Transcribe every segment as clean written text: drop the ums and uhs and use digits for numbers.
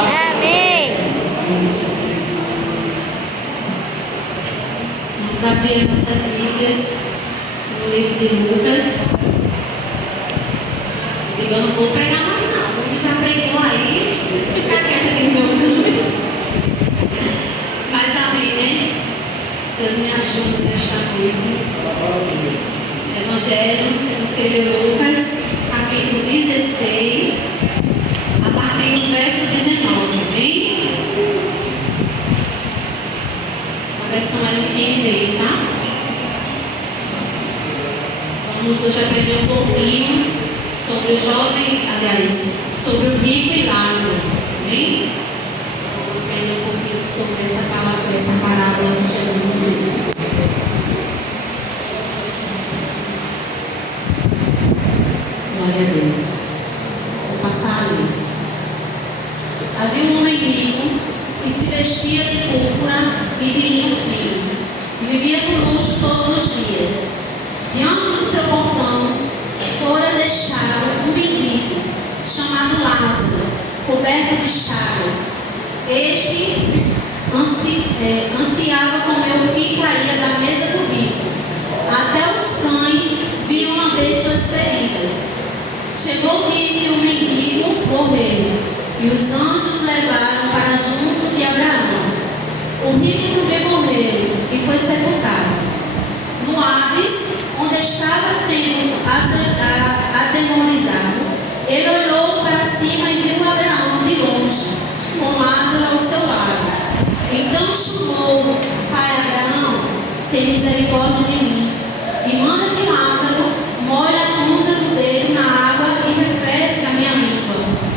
Amém. Jesus. Vamos abrir nossas Bíblias no livro de Lucas. Eu não vou pregar mais não. Já pregou aí. Fica quieta aqui no meu canto. Mas amém, né? Deus me ajuda nesta noite. Evangelho, você escreveu Lucas, capítulo 16, a partir do verso 19, amém? A versão NVI, tá? Vamos hoje aprender um pouquinho sobre o jovem, aliás, sobre o rico e Lázaro, amém? Vamos aprender um pouquinho sobre essa parábola que Jesus disse. Glória a Deus. Vou passar ali. Havia um homem rico que se vestia de púrpura e de linho fino e vivia por luxo todos os dias. Diante do seu portão fora deixado um mendigo chamado Lázaro, coberto de chagas. Este ansiava comer o que caía da mesa do rico. Até os cães vinham lamber suas feridas. Chegou o dia que o mendigo morreu, e os anjos levaram para junto de Abraão. O rico também morreu e foi sepultado. No Hades, onde estava sendo atemorizado, ele olhou para cima e viu Abraão de longe, com Lázaro ao seu lado. Então chamou: Pai Abraão, tem misericórdia de mim, e manda que Lázaro molhe a ponta do dedo na água e refresque a minha língua,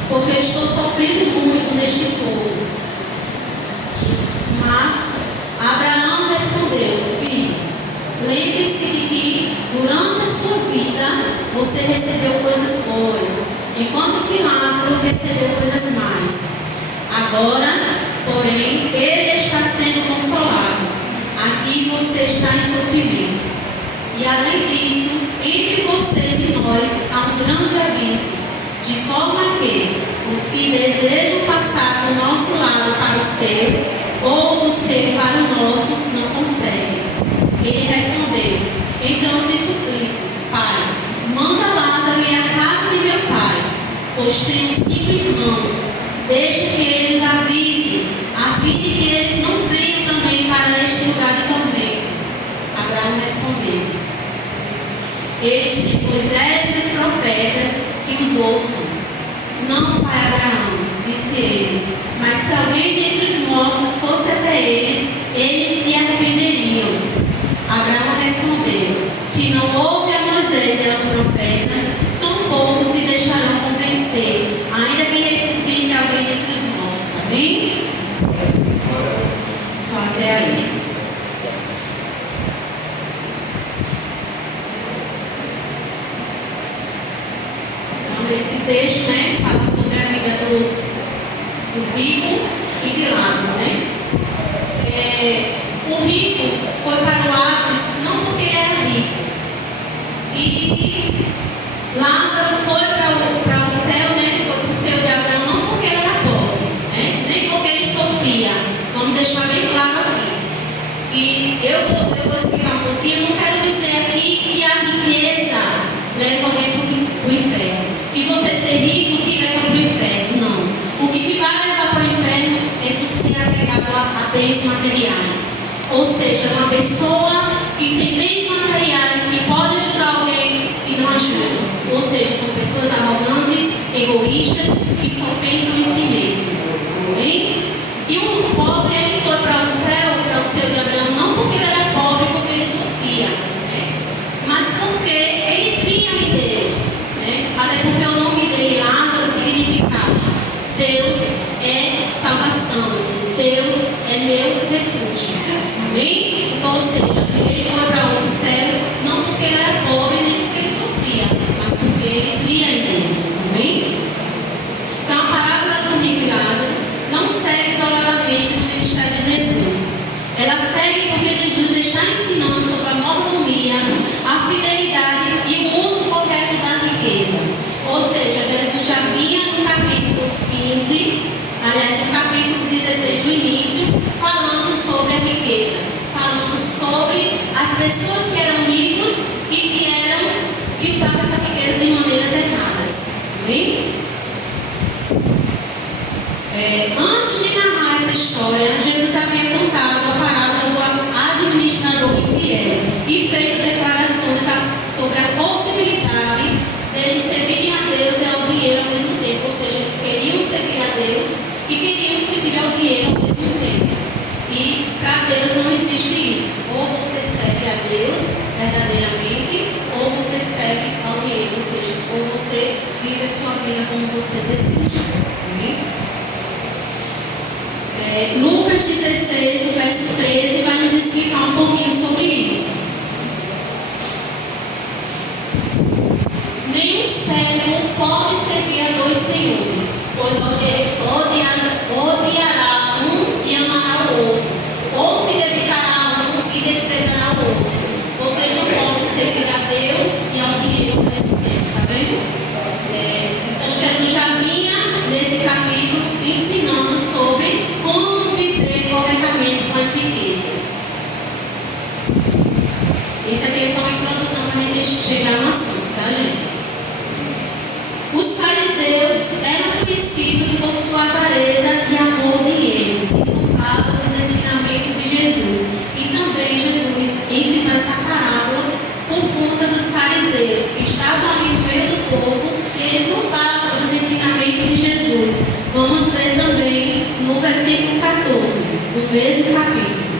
porque estou sofrendo muito neste fogo. Mas Abraão respondeu: Filho, lembre-se de que durante a sua vida você recebeu coisas boas, enquanto que Lázaro recebeu coisas más. Agora, porém, ele está sendo consolado. Aqui você está em sofrimento. E além disso, entre vocês e nós há um grande abismo, de forma que os que desejam passar do nosso lado para o seu, ou do seu para o nosso, não conseguem. Ele respondeu: Então eu te suplico, Pai, manda Lázaro ir à casa de meu pai, pois tenho 5 irmãos, deixe que eles avisem, a fim de que eles não venham também para este lugar de tormento. Abraão respondeu: Eles têm Moisés e os profetas, que os ouçam. Não, pai Abraão, disse ele, mas se alguém dentre os mortos fosse até eles, eles se arrependeriam. Abraão respondeu: Se não ouve a Moisés e aos profetas, tampouco se deixarão convencer, ainda que ressuscite alguém dentre os mortos. Amém? Só até aí. Esse texto, né, fala sobre a vida do rico e de Lázaro, né? O rico foi para o Hades não porque ele era rico, e Lázaro foi para o céu, né? Foi para o céu de Abraão não porque ele era pobre, né? Nem porque ele sofria. Vamos deixar bem claro aqui que eu vou explicar um pouquinho. Não quero dizer aqui que a riqueza leva alguém para o inferno. E você ser rico te leva para o inferno. Não. O que te vai levar para o inferno é tu ser apegado a bens materiais. Ou seja, uma pessoa que tem bens materiais, que pode ajudar alguém e não ajuda. Ou seja, são pessoas arrogantes, egoístas, que só pensam em si mesmo. Amém? E o pobre, ele foi para o céu de Abraão, não porque ele era pobre, porque ele sofria, né? Mas porque ele cria em Deus. Até porque o nome dele, Lázaro, significava Deus é salvação, Deus é meu refúgio. Amém? Então, ou seja, ele foi para o céu não porque ele era pobre, nem porque ele sofria, mas porque ele cria em Deus. Amém? Então, a parábola do rico e Lázaro não segue isoladamente do ministério de Jesus. Ela segue porque Jesus está ensinando sobre a mordomia, a fidelidade e o uso correto da riqueza. Ou seja, Jesus já vinha no capítulo 15, aliás, 16 do início, falando sobre a riqueza, falando sobre as pessoas que eram ricos e que usavam essa riqueza de maneiras erradas. Amém? Antes de narrar essa história, Jesus havia contado a parábola do administrador infiel e feito declarações sobre a possibilidade deles servirem a Deus e ao dinheiro ao mesmo tempo. Ou seja, eles queriam servir a Deus e queriam servir ao dinheiro ao mesmo tempo. E para Deus não existe isso. Ou você serve a Deus verdadeiramente, ou você serve ao dinheiro. Ou seja, ou você vive a sua vida como você deseja. Amém? Lucas 16, o verso 13, vai nos explicar um pouquinho sobre isso. Nenhum servo pode servir a dois senhores, pois odiará um e amará o outro, ou se dedicará a um e desprezará o outro. Você não pode servir a Deus e ao dinheiro ao mesmo tempo, tá vendo? Então Jesus já vinha nesse capítulo ensinando sobre como viver corretamente com as riquezas. Isso aqui é só uma introdução para a gente chegar no assunto, tá, gente? Os fariseus eram conhecidos por sua avareza e amor ao dinheiro, e zombavam dos ensinamentos de Jesus. E também Jesus ensinou essa parábola por conta dos fariseus que estavam ali no meio do povo e eles zombavam dos ensinamentos de Jesus. Vamos ver também no versículo 14, do mesmo capítulo.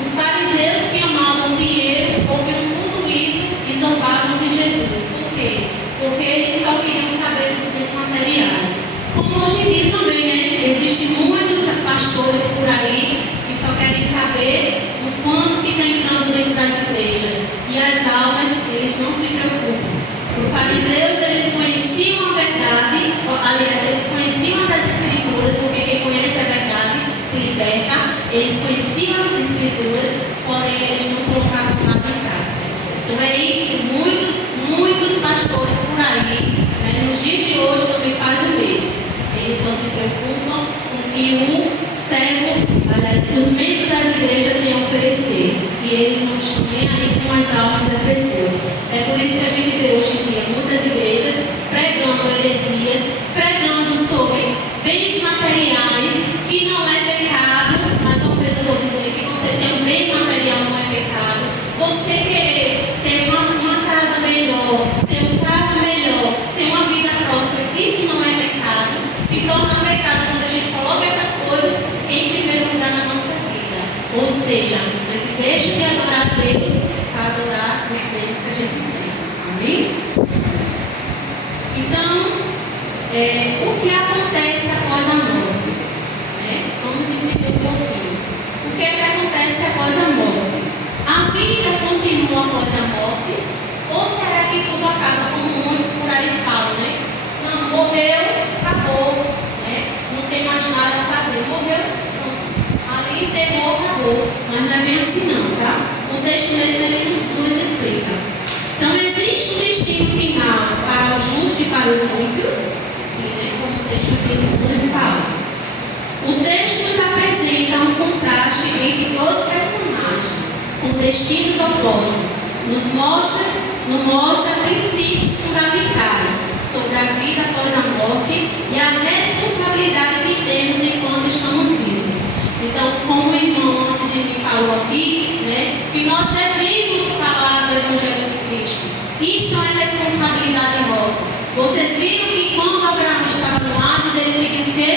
Os fariseus que amavam dinheiro ouviam tudo isso e zombavam de Jesus. Por quê? Porque eles só queriam saber dos bens materiais. Como hoje em dia também, né? Existem muitos pastores por aí que só querem saber do quanto que está entrando dentro das igrejas. E as almas, eles não se preocupam. Os fariseus, eles conheciam a verdade, aliás, eles conheciam as escrituras, porque quem conhece a verdade se liberta. Eles conheciam as escrituras, porém eles não colocavam nada em prática. Então é isso, muitos pastores por aí, né, nos dias de hoje também fazem o mesmo. Eles só se preocupam com o que o servo, aliás, os membros das igrejas têm a oferecer. E eles não estão nem aí com as almas das pessoas. É por isso que a gente vê hoje em dia muitas igrejas pregando heresias, pregando sobre bens materiais, que não é pecado, mas uma coisa eu vou dizer, que você ter um bem material não é pecado. Você querer ter uma casa melhor, ter um carro melhor, ter uma vida próspera, isso não é pecado. Se torna pecado quando a gente coloca essas coisas em primeiro lugar na nossa vida. Ou seja, a gente deixa de adorar a Deus para adorar os bens que a gente tem. Amém? Então, o que acontece após a morte? Vamos entender um pouquinho. O que é que acontece após a morte? A vida continua após a morte? Ou será que tudo acaba como muitos por aí falam, né? Não, morreu, acabou, né? Não tem mais nada a fazer. Morreu, pronto. Ali enterrou, acabou. Mas não é bem assim não, tá? O texto mesmo ele nos explica. Então existe um destino final para os justos e para os ímpios, sim, né? Como o texto nos fala. O texto nos apresenta um contraste entre dois personagens, com destinos opostos. Nos mostra princípios fundamentais sobre a vida após a morte e a responsabilidade que temos enquanto estamos vivos. Então, como o irmão antes de mim falou aqui, né, que nós devemos falar do Evangelho de Cristo. Isso é responsabilidade nossa. Vocês viram que quando Abraão estava no Hades, ele pediu o quê?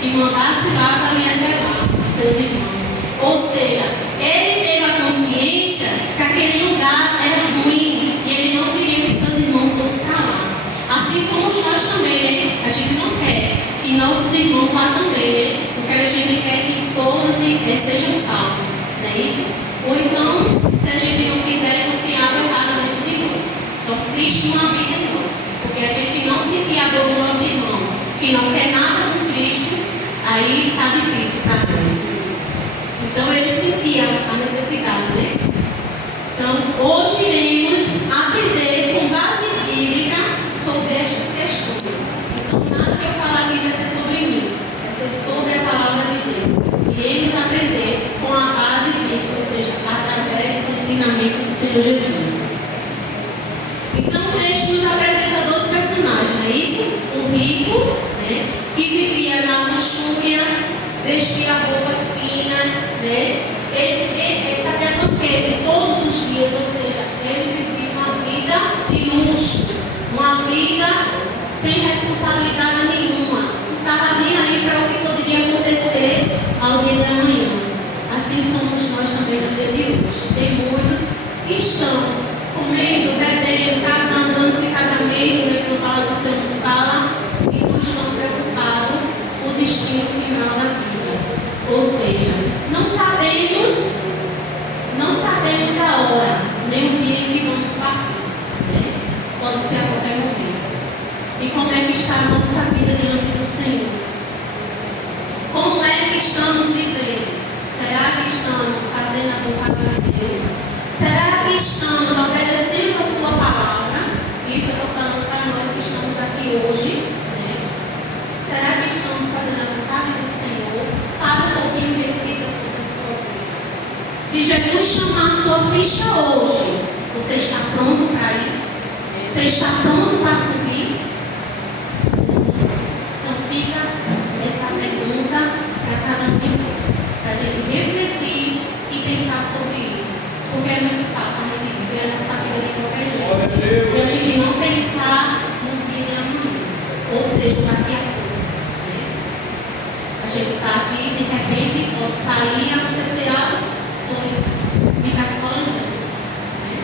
Que mandasse Lázaro ir até lá, os seus irmãos. Ou seja, ele teve a consciência que aquele lugar era ruim e ele não queria que seus irmãos fossem para lá. Assim somos nós também, né? A gente não quer que nossos irmãos vá também, né? Porque a gente quer que todos sejam salvos, não é isso? Ou então, se a gente não quiser, não tem algo errado dentro de nós. Então, Cristo não habita em nós. Porque a gente não sentir a dor do nosso irmão, que não quer nada com Cristo, aí está difícil para nós. Então, ele sentia a necessidade, né? Então, hoje iremos aprender com base bíblica sobre estas questões. Então, nada que eu falar aqui ser sobre a palavra de Deus. Iremos aprender com a base bíblica, ou seja, através dos ensinamentos do Senhor Jesus. Então o texto nos apresenta dois personagens, não é isso? O rico, né, que vivia na luxúria, vestia roupas finas, né? Ele fazia banquete todos os dias, ou seja, ele vivia uma vida de luxo, uma vida sem responsabilidade nenhuma. Não estava nem aí para o que poderia acontecer ao dia da manhã. Assim somos nós também no dia de hoje. Tem muitos que estão comendo, bebendo, casando, dando-se casamento, né, que a palavra do Senhor nos fala, e não estão preocupados com o destino final da vida. Ou seja, não sabemos a hora, nem o dia em que vamos partir. Né? Pode ser a qualquer momento. E como é que está a nossa vida diante do Senhor? Como é que estamos vivendo? Será que estamos fazendo a vontade de Deus? Será que estamos obedecendo a sua palavra? Isso eu estou falando para nós que estamos aqui hoje. Né? Será que estamos fazendo a vontade do Senhor? Para um pouquinho e reflita sobre a sua vida. Se Jesus chamar a sua ficha hoje, você está pronto para ir? Você está pronto para subir? Então fica essa pergunta para cada um de nós. Para a gente refletir e pensar sobre isso. Porque é muito fácil a gente viver a nossa vida de qualquer jeito. E a gente não pensar no dia de amanhã. Ou seja, daqui a pouco. Né? A gente está aqui, de repente, pode sair e acontecer algo. Fica só lembrança. Né?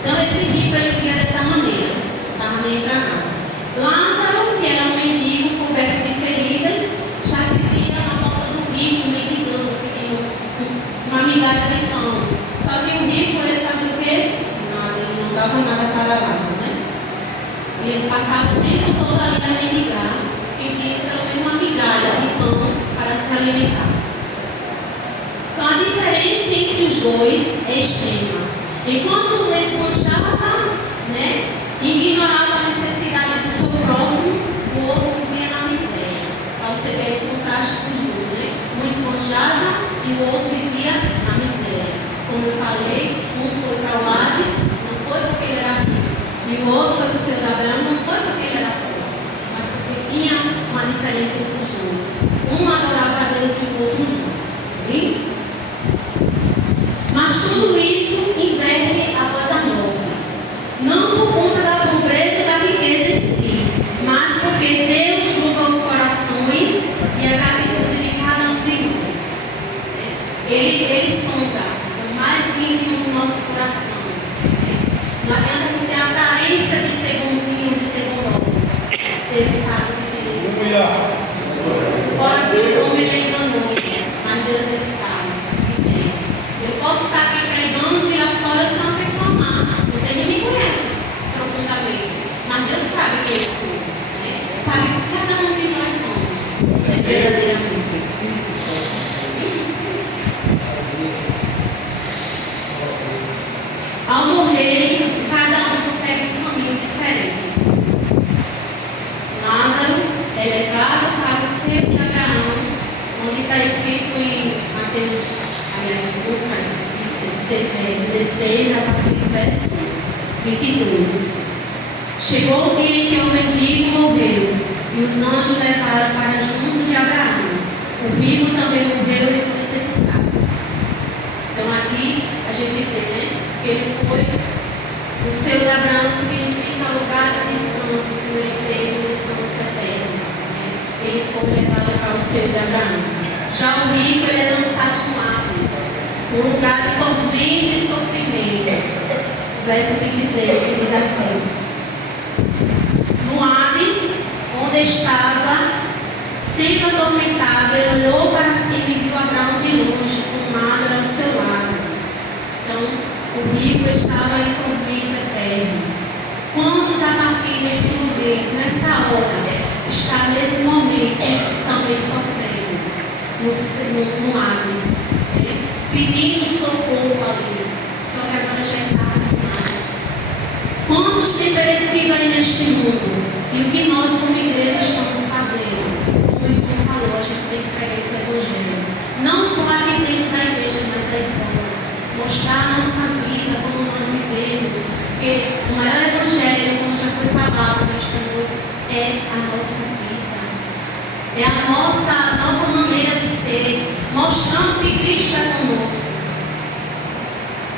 Então, esse rico ele via dessa maneira. Não estava nem para nada. Lázaro, que era um mendigo coberto de feridas, já vivia na porta do rico, mendigando, pedindo uma migalha de pão. Só que o rico, ele fazia o quê? Nada, ele não dava nada para Lázaro, né? E ele passava o tempo todo ali a mendigar, pedindo pelo menos uma migalha de pão para se alimentar. Então a diferença entre os dois é extrema. Enquanto um esbanjava, né, ignorava a necessidade do seu próximo, o outro vivia na miséria. Para você ver o contraste dos dois, né? Um esbanjava e o outro vivia na miséria. Como eu falei, um foi para o Hades, não foi porque ele era rico, e o outro foi para o seu de Abraão, não foi porque ele era pobre, mas porque tinha uma diferença entre os dois. Um adorava a Deus e o outro não. E? Mas tudo isso inverte após a morte. Não por conta da pobreza ou da riqueza em si, mas porque Deus julga os corações e as atitudes de cada um de nós. Ele sonda o mais íntimo do nosso coração. Não adianta a gente ter a aparência de ser bonzinho, de ser bondosos. Deus sabe o que tem dentro do nosso coração. O coração como ele é enganoso, mas Deus ele sabe. Eu posso estar aqui pregando e lá fora eu sou uma pessoa má. Vocês não me conhecem profundamente, mas Deus sabe que eu sou. Né? Sabe que cada um de nós somos. Verdadeiramente. Ao morrerem, cada um segue um caminho diferente. Lázaro é levado para o seio de Abraão, onde está escrito em Mateus 16, a partir do verso 22. Chegou o dia em que o mendigo morreu, e os anjos levaram para junto de Abraão. O rico também morreu e foi sepultado. Então aqui a gente vê, né, que ele foi, o seio de Abraão significa lugar de descanso, que ele teve um descanso eterno. Né? Ele foi levado para o seio de Abraão. Já o rico, ele é lançado no Hades, um lugar de tormento e sofrimento. Verso 23, que diz assim: no Hades, onde estava sendo atormentado, ele olhou para cima e viu Abraão de longe, com Lázaro ao seu lado. Então, o rico estava em tormento eterno. Quantos a partir desse momento, nessa hora, está nesse momento também sofrendo no Hades, né? Pedindo socorro ali, só que agora já é tarde demais. Quantos têm perecido aí neste mundo? E o que nós como igreja estamos fazendo? Como o irmão mostrar a nossa vida, como nós vivemos. Porque o maior evangelho, como já foi falado nesta noite, é a nossa vida. É a nossa maneira de ser, mostrando que Cristo é conosco.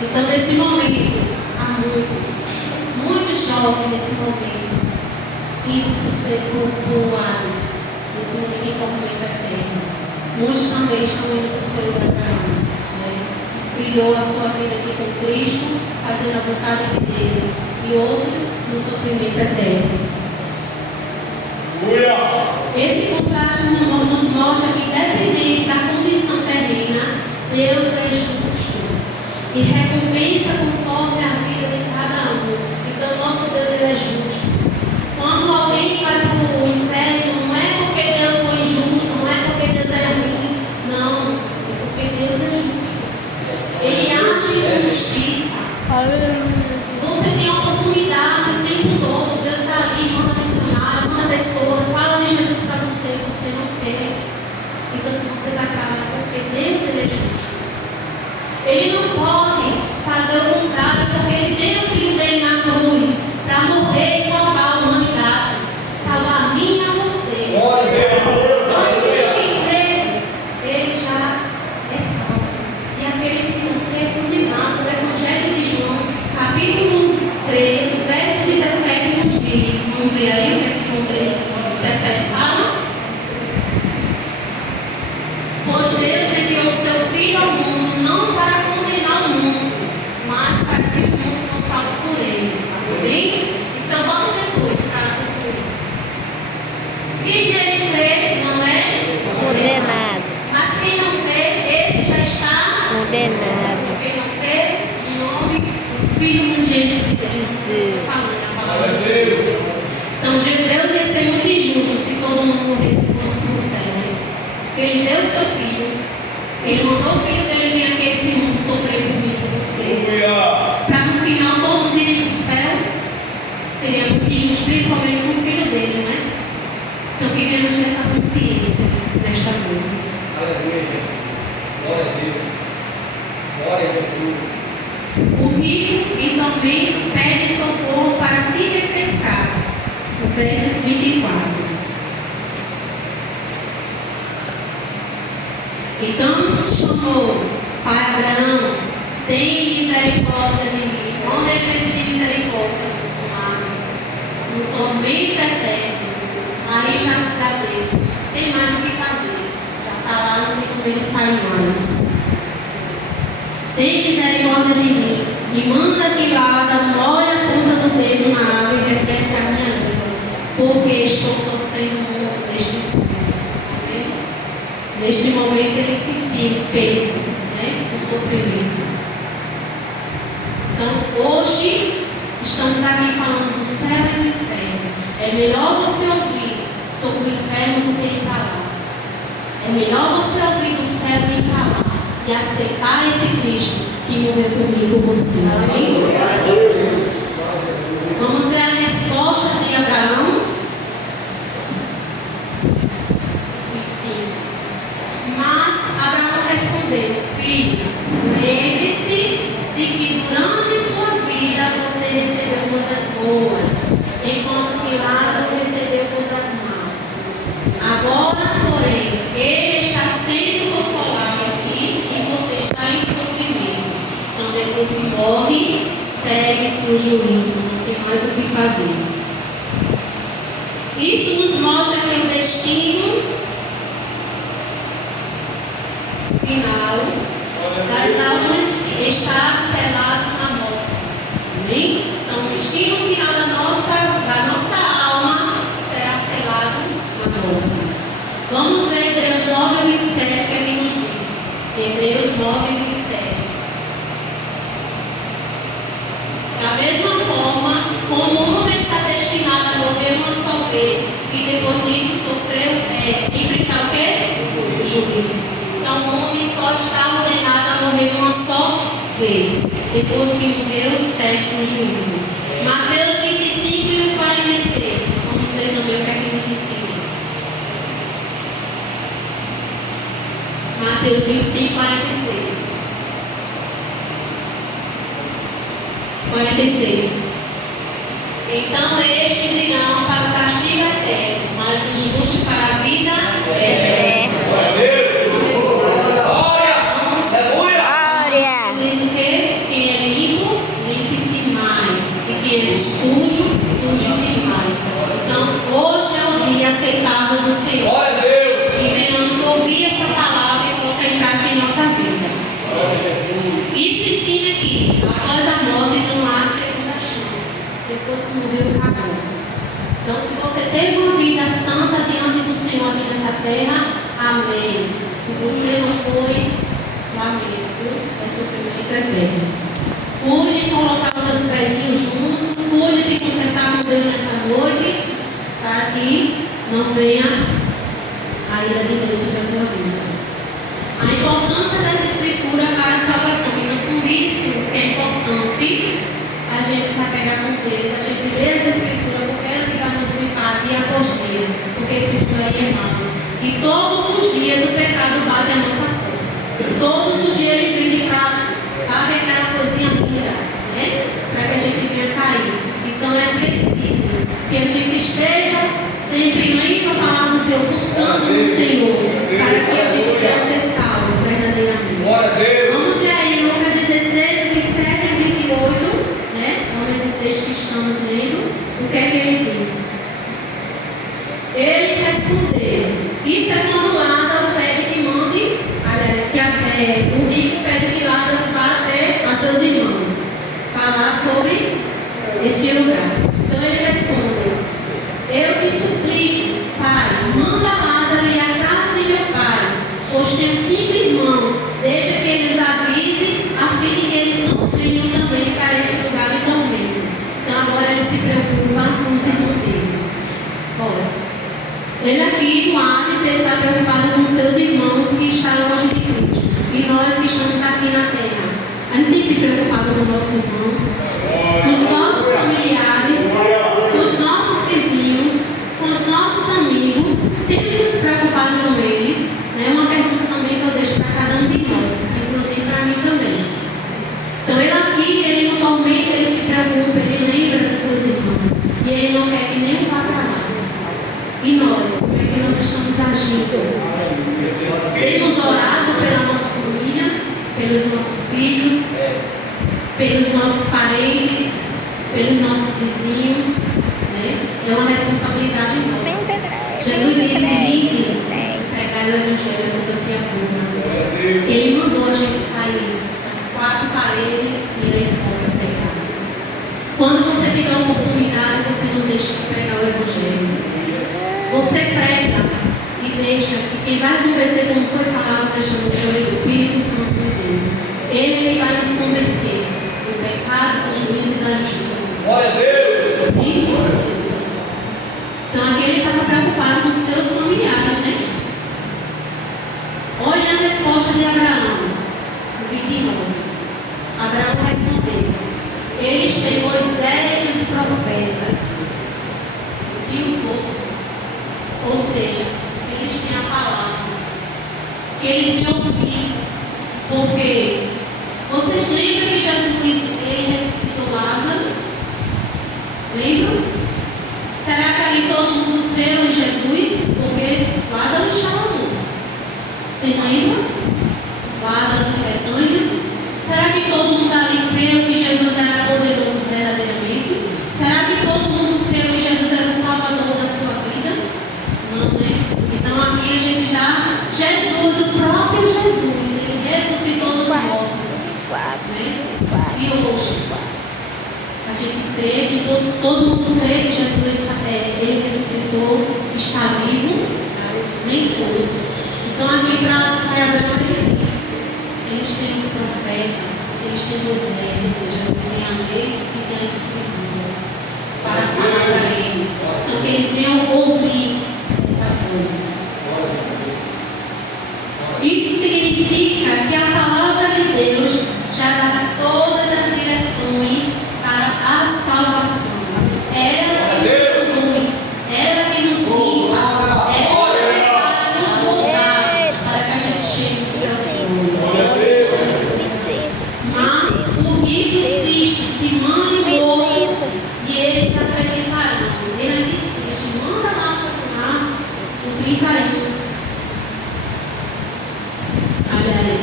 Então, nesse momento, há muitos jovens nesse momento, indo por lados, nesse momento em momento eterno. Muitos também estão indo para o seu de Abraão, né? Que trilhou a sua vida aqui com Cristo, fazendo a vontade de Deus, e outros no sofrimento eterno. Esse contraste nos mostra que, independente da condição terrena, Deus é justo e recompensa conforme a vida de cada um. Então, nosso Deus, ele é justo. Quando alguém vai para o inferno, não é porque Deus foi injusto, não é porque Deus é ruim, não, é porque Deus é justo. Ele age com justiça. Você tem a oportunidade o tempo todo, Deus está ali, manda missionário, manda pessoas, fala de Jesus para você, você não quer. Então, se você vai para lá, porque Deus, ele é justo. Ele não pode fazer o contrário, porque ele tem o filho dele na cruz para morrer e salvar a humanidade, salvar a mim e a você. Então, aquele que crê, ele já é salvo. E aquele que não crê é condenado. O Evangelho de João, capítulo 13, verso 17, nos diz. Vamos ver aí o que João 13, 17 fala? Pois Deus enviou o seu Filho ao mundo, não para condenar o mundo, mas para que o mundo fosse salvo por ele. Amém? Então, bota o 18 para concluir. Quem nele crê não é condenado. Mas quem não crê, esse já está condenado. Quem não crê, o nome do Filho unigênito de Deus. Estou falando a palavra de Deus. Então, Deus ia ser muito injusto se todo mundo morresse e fosse para o céu, né? Porque ele deu o seu filho, ele mandou o filho dele vir aqui a esse mundo sofrer por mim, por você. Para no final todos irem para o céu, seria muito injusto, principalmente com o filho dele, né? Então que devemos ter essa consciência nesta noite. Aleluia, gente. Glória a Deus. Glória a Deus. O rico e também pede socorro para se refrescar. O verso 24. Então chamou para Abraão: tem misericórdia de mim. Onde ele veio pedir misericórdia? Mas no tormento eterno, aí já não dele. Tem mais o que fazer. Já está lá, não tem como ele sair mais. Tem misericórdia de mim e manda que Lázaro molhe a ponta do dedo na água e refresque a minha língua, porque estou sofrendo muito neste fogo. Neste momento ele sentiu o peso, né, do sofrimento. Então hoje estamos aqui falando do céu e do inferno. É melhor você ouvir sobre o inferno do que ir para lá. É melhor você ouvir do céu e ir para lá e aceitar esse Cristo que morreu por mim e por você. Amém? Vamos ver a resposta de Abraão. 25. Mas Abraão respondeu: filho, lembre-se de que durante sua vida você recebeu coisas boas, enquanto que Lázaro recebeu coisas más. Agora, porém, ele está sendo consolado aqui e você está em sofrimento. Então, depois que morre, segue-se o juízo, não tem mais o que fazer. Isso nos mostra que o destino final das almas está selado na morte. Amém? Então, o destino final da nossa alma será selado na morte. Vamos ver Hebreus 9, 27, que aqui nos diz. Hebreus 9, 27. Da mesma forma, como o homem está destinado a morrer uma só vez e depois disso sofrer, enfrentar o quê? O juízo. Então, o homem só está ordenado a morrer uma só vez. Depois que morreu, segue-se o juízo. Mateus 25 e 46. Vamos ver também o que aqui nos ensina. Mateus 25, 46. 46. Então estes irão para o castigo eterno, mas os justos para a vida eterna. Diz o quê? Quem é limpo, limpe-se mais. E quem é sujo, suje-se mais. Então hoje é o dia aceitável do Senhor. E venhamos ouvir essa palavra e colocar em prática em nossa vida. Isso ensina que após a morte não há segunda chance. Depois que morreu, acabou. Então, se você teve uma vida santa diante do Senhor aqui nessa terra, amém. Se você não foi, lamento, é sofrimento eterno. Cuide de colocar os teus pezinhos juntos, cuide de se consertar com Deus nessa noite, para que não venha a ira de Deus sobre a tua vida. A importância dessa escritura para a salvação. Então, por isso que é importante a gente se apegar com Deus, a gente ler essa escritura, porque ela que vai nos limpar dia após dia, porque a escritura aí é mal. E todos os dias o pecado bate a nossa porta. Todos os dias ele vem para, sabe, aquela coisinha linda, né? Para que a gente venha cair. Então é preciso que a gente esteja sempre lendo a palavra do Senhor, buscando no Senhor, para que a gente venha ser salvo verdadeiramente. Vamos ver aí Lucas 16, 27 e 28, né? É o mesmo texto que estamos lendo. O que é que ele diz? Ele respondeu. Isso é quando Lázaro pede que mande, aliás, que o rico pede que Lázaro vá até a seus irmãos falar sobre este lugar. Então ele responde: eu te suplico, Pai, manda Lázaro ir à casa de meu pai, pois tenho 5 irmãos, deixa que ele os avise, a fim de que eles não venham também para este lugar de tormento. Então agora ele se preocupa com os irmãos dele. Olha, ele aqui no Hades, ele está preocupado com seus irmãos que estão longe de Cristo. E nós que estamos aqui na terra, a gente tem se preocupado com o nosso irmão, com os nossos familiares, com os nossos vizinhos, com os nossos amigos, temos nos preocupado com eles. É uma pergunta também que eu deixo para cada um de nós, inclusive para mim também. Então ele aqui, ele no tormento, ele se preocupa, ele lembra dos seus irmãos. E ele não quer que nenhum vá para lá. E nós, como é que nós estamos agindo? Temos orado pela nossa família, pelos nossos filhos, pelos nossos parentes, pelos nossos vizinhos, né? É uma responsabilidade nossa. Jesus disse: ide, pregar o Evangelho a toda criatura. Ele mandou a gente sair das 4 paredes e ir fora pregar. Quando você tiver a oportunidade, você não deixa de pregar o Evangelho. Você prega e deixa que quem vai convencer, como foi falado nesta noite, é o Espírito Santo de Deus. Ele vai nos convencer do pecado, do juízo e da justiça. Glória a Deus! Então aqui ele estava preocupado com seus familiares, né? Olha a resposta de Abraão, no 29. Abraão respondeu: eles têm Moisés e os profetas, que os ouçam. Ou seja, eles têm a palavra, que eles me ouviram, porque vocês lembram que Jesus ele ressuscitou Lázaro? Lembram? Será que ali todo mundo creu em Jesus? Porque Lázaro estava morto. Vocês lembram? Lázaro de Betânia. Será que todo mundo ali creu que Jesus era poderoso verdadeiramente? Será que todo mundo creu que Jesus era o Salvador da sua vida? Não, né? Então aqui a gente já... Jesus, o próprio Jesus, ele ressuscitou dos mortos. Né? E hoje, a gente crê que todo mundo crê que Jesus ele ressuscitou, está vivo, nem todos. Então aqui para Abraão ele disse: eles têm os profetas, eles têm Moisés, ou seja, tem a lei e tem as escrituras para falar para eles. Então que eles venham ouvir essa voz. Isso significa que a palavra de Deus já dá todas as direções para a salvação. Ela que nos conduz, ela que nos limpa, ela que vai nos moldar para que a gente chegue no seu Senhor. Mas o rico insiste que manda 31. Aliás,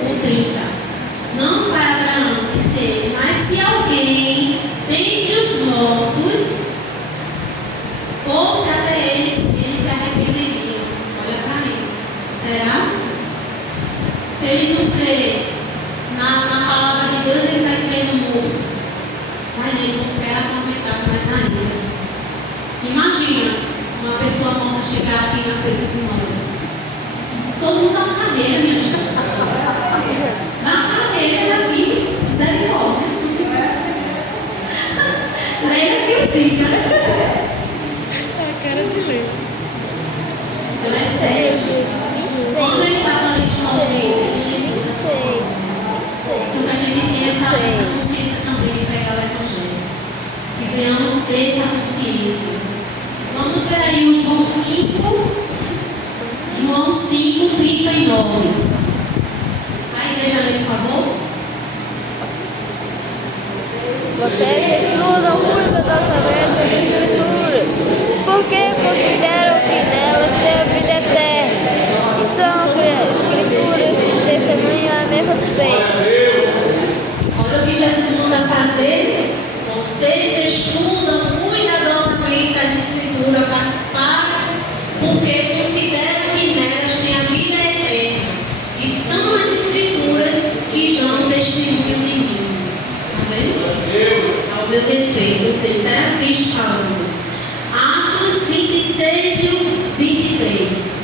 o 30. Não para Abraão dizer, mas se alguém dentre os mortos fosse até eles, eles se arrependeriam. Olha para ele. Será? Se ele não crê na palavra de Deus, ele vai crer no morto. Vai ler com fé atormentado mais ainda. Imagina uma pessoa morta chegar aqui na frente de nós. Todo mundo dá uma carreira, minha gente. Dá uma carreira aqui, misericórdia. Leia que eu diga. É a cara de ler. Então é sério. Quando ele estava ali no momento, ele lembrou das coisas. Então a gente tem essa consciência também de pregar o Evangelho. Que venhamos ter essa consciência. Vamos ver aí o João 5, 39. A igreja lê, por favor. Vocês estudam cuidadosamente as Escrituras, porque consideram que nelas tem a vida eterna, e são Escrituras que testemunham a meu respeito. Olha o que Jesus manda fazer. Vocês estudam cuidadosamente as Escrituras porque consideram que nelas tem a vida eterna. E são as Escrituras que dão testemunho de mim. Está vendo? Ao meu respeito. Ou seja, será Cristo falando. Atos 26 e 23.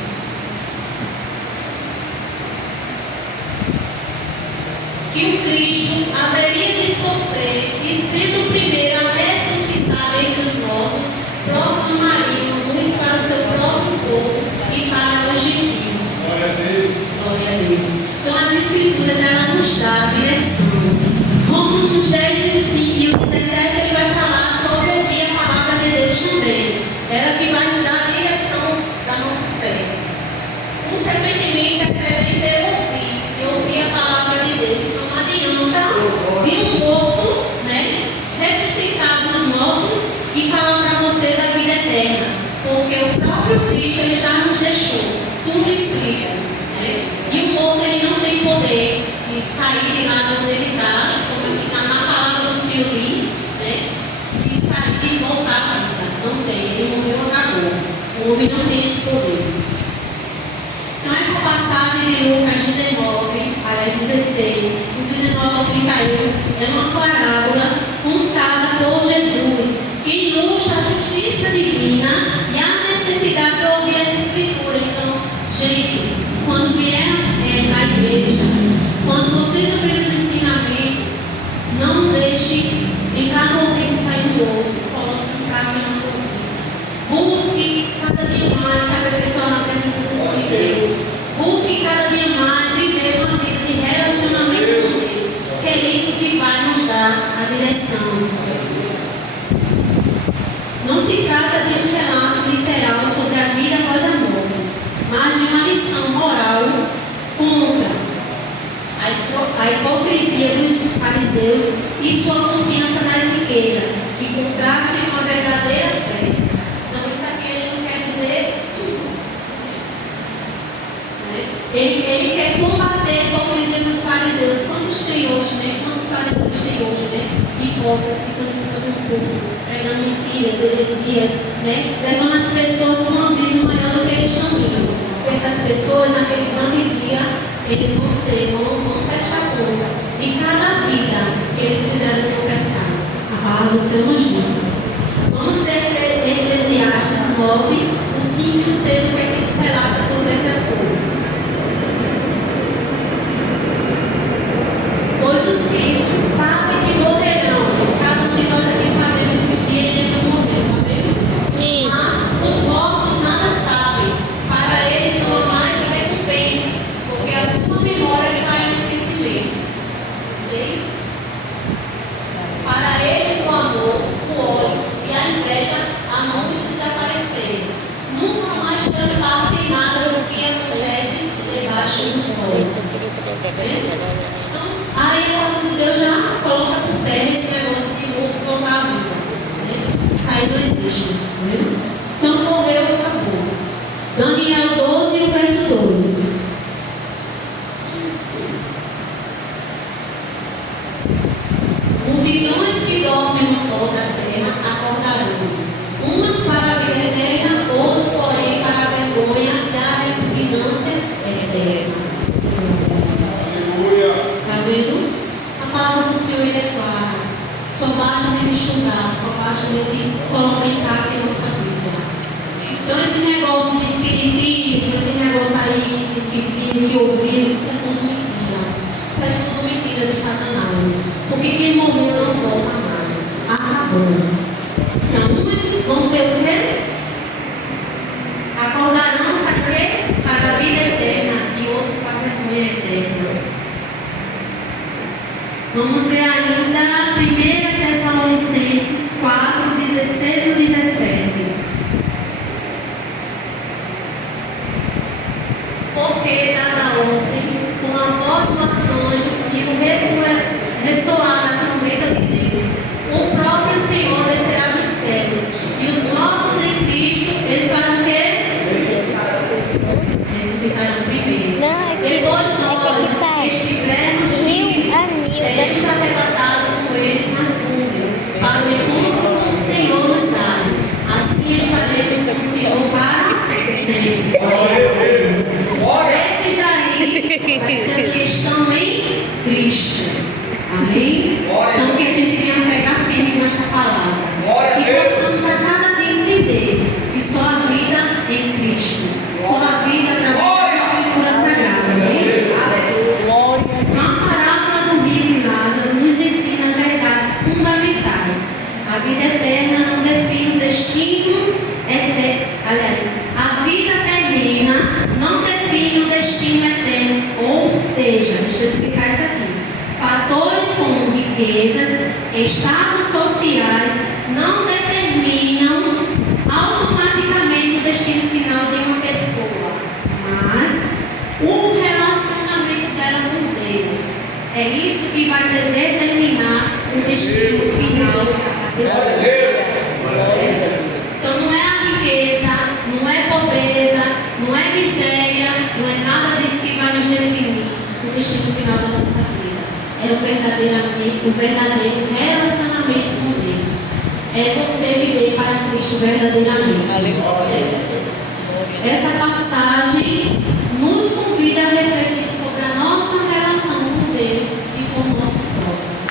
Que o Cristo haveria de sofrer e sendo o primeiro a ressuscitar entre os mortos, proclamaria luz para o seu próprio povo e para os gentios. Glória a Deus. Glória a Deus. Então as Escrituras, ela nos dá a direção. Romanos 10 e o 17, ele vai falar sobre ouvir a palavra de Deus também. Ela que vai nos dar a direção da nossa fé. Consequentemente, a fé vem pelo ouvir e ouvir a palavra de Deus. Então não adianta vir um morto, né, ressuscitar dos mortos e falar para você da vida eterna, porque o próprio Cristo ele já nos deixou tudo escrito, né? E o morto ele não tem poder de sair de lá de onde ele está, como aqui na palavra do Senhor diz, né? De sair, de voltar à vida. Não tem, ele morreu, acabou. O homem não tem esse poder. Então essa passagem de Lucas 19, aliás 16, do 19 ao 31, é uma parábola contada por Jesus, que ilustra a justiça divina e a necessidade de ouvir as Escrituras. Então, gente, quando vier à igreja, quando vocês ouvirem os ensinamentos, não deixe entrar no ouvido e sair do outro. Coloque um prato no ouvido. Busque cada dia mais se aperfeiçoar na presença de Deus. Busque cada dia mais viver uma vida de relacionamento com Deus, que é isso que vai nos dar a direção. Não se trata de um relato literal sobre a vida após a morte, mas de uma lição moral contra a hipocrisia dos fariseus e sua confiança nas riquezas, que contraste com a verdadeira fé. Então, isso aqui ele não quer dizer tudo. Ele quer combater a hipocrisia dos fariseus. Quantos tem hoje, né? Quantos fariseus tem hoje, né? Hipócritas que estão ensinando o povo, pregando mentiras, heresias, né? Levando as pessoas com um abismo maior do que eles caminham. Porque essas pessoas, naquele grande dia, eles vão prestar conta de cada vida que eles fizeram tropeçar. A palavra do Senhor nos diz. Vamos ver Eclesiastes 9, o 5 e o 6, o que é que nos relata sobre essas coisas. Pois os vivos sabem que morrerão. Cada um de nós aqui sabemos que o dia iremos morrer, sabemos? Sim. Mas os mortos nada sabem. Para eles não há mais recompensa, porque a sua memória cai no esquecimento. 6. Para eles o amor, o ódio e a inveja há muito desapareceram. Nunca mais terão parte de nada do que acontece debaixo do sol. Então, aí a palavra de Deus já coloca por terra esse negócio de morto voltar à vida. Né? Isso aí não existe. Né? Então morreu, acabou. Daniel 12, o verso 2. Multidões que dormem no pó da terra acordarão, uns para a vida eterna, outros, porém, para a vergonha e a repugnância eterna. Está vendo? A palavra do Senhor é clara. Só basta a gente estudar, só basta a gente colocar em prática em nossa vida. Então, esse negócio de espiritismo, esse negócio aí que diz que viu, que ouviu, isso é tudo mentira. Isso é tudo mentira de Satanás. Porque quem morreu não volta mais. Acabou. Então, uns vão ter o quê? Acordarão para quê? Para a vida eterna e outros para a vergonha eterna. Vamos ver ainda 1 Tessalonicenses 4, 16 e 17. Porque dada ordem, com a voz do arcanjo e o ressoar da trombeta de Deus, o próprio Senhor descerá dos céus, e os mortos em Cristo, eles farão o quê? Ressuscitarão primeiro. Depois nós, os que estivermos vivos, seremos arrebatados com eles nas nuvens, para o encontro com o Senhor nos ares. Assim estaremos com o Senhor para sempre. Esses daí vai ser os que estão em Cristo. Amém? Então que a gente venha pegar firme com esta palavra. Que possamos a cada dia entender que só a vida em Cristo, só a vida através da Escritura Sagrada. Amém? Uma parábola do rico e Lázaro nos ensina verdades fundamentais. A vida eterna não define o destino eterno. Aliás, a vida terrena não define o destino eterno. Ou seja, deixa eu explicar isso aqui. Fatores como riquezas, estados sociais não determinam automaticamente o destino final de uma pessoa, mas o relacionamento dela com Deus. É isso que vai determinar o destino final da pessoa. Então não é a riqueza, não é pobreza, não é miséria, não é nada disso que vai nos definir o destino final da nossa vida. É o verdadeiro relacionamento com Deus. É você viver para Cristo verdadeiramente. Essa passagem nos convida a refletir sobre a nossa relação com Deus e com o nosso próximo.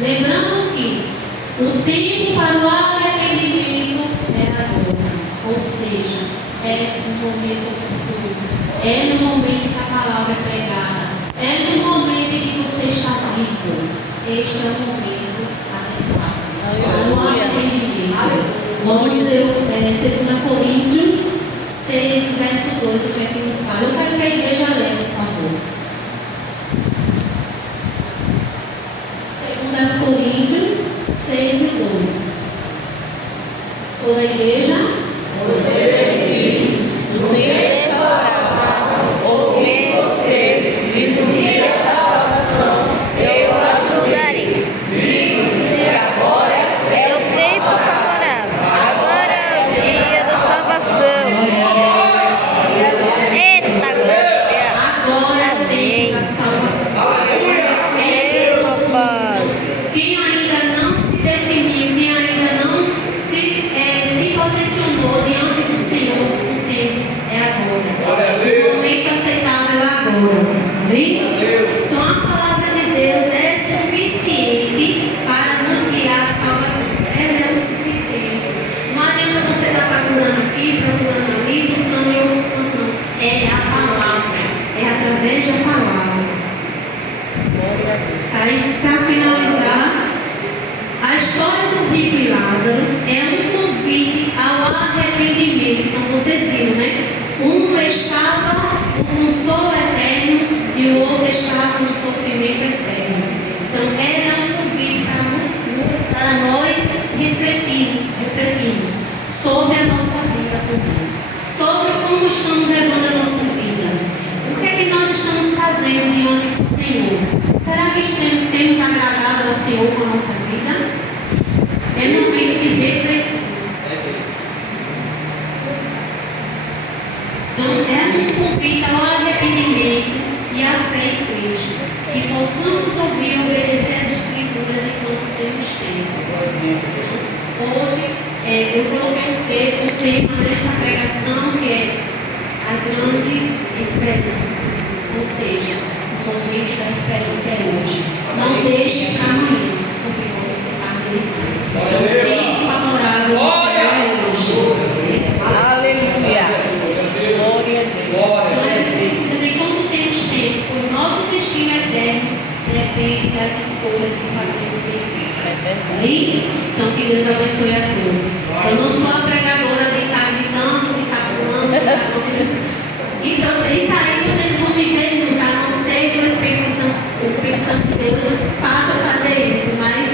Lembrando que o tempo para o arrependimento é agora. Ou seja, é no momento oportuno. É no momento que a palavra é pregada. É no momento em que você está vivo. Este é o momento adequado para o arrependimento. Vamos ler 2 Coríntios 6, verso 2, o que é que nos fala. Eu quero que a igreja leia, por favor. 2 Coríntios 6 e 2. Toda a igreja? Você diz, no temporal, ouvi você, e no dia da salvação, eu ajudarei. Digo-se agora é o tempo favorável. Agora é o dia da salvação. Eita glória! Agora é o tempo da salvação. Quem ainda não se definiu, quem ainda não se posicionou diante do Senhor, o tempo é agora. O momento aceitável é agora. Amém? Então a palavra de Deus é suficiente para nos guiar à salvação. Ela é o suficiente. Não adianta você estar procurando aqui, procurando ali, buscando em outros cantos, não. É a palavra. É através da palavra. Aí, para finalizar, a história do rico e Lázaro é um convite ao arrependimento. Então, vocês viram, né? Um estava com sono eterno e o outro estava com sofrimento eterno. Então, era um convite para nós refletirmos sobre a nossa vida com Deus, sobre como estamos levando a nossa vida. O que é que nós estamos fazendo diante do Senhor? Será que temos agradado ao Senhor com a nossa vida? É momento de refletir. fita ao arrependimento e à fé em Cristo, e possamos ouvir e obedecer as Escrituras enquanto temos tempo. Hoje eu coloquei o tema desta pregação, que é a grande esperança, ou seja, o momento da esperança é hoje. Não deixe para amanhã, porque pode ser tarde demais. Então, o tempo favorável do Senhor é hoje. Aleluia. Glória a Deus. Então, as Escrituras, enquanto temos tempo, o nosso destino eterno depende das escolhas que fazemos em vida. Amém? Então, que Deus abençoe a todos. Eu não sou a pregadora de estar gritando, de estar pulando, de estar correndo. Isso aí vocês vão me ver nunca, a não ser que o Espírito Santo de Deus faça eu fazer isso, mas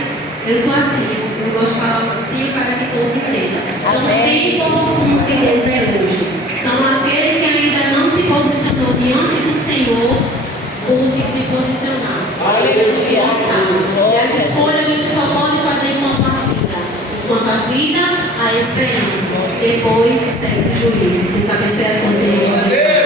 eu sou assim, eu gosto de falar assim para que todos entendam. Então, o tempo oportuno de Deus é hoje. Então, aquele que ainda não se posicionou diante do Senhor, use se posicionar. Aleluia. E as escolhas a gente só pode fazer enquanto a vida. Enquanto a vida, a esperança. Depois, cesse o juízo. Deus abençoe a todos, irmãos.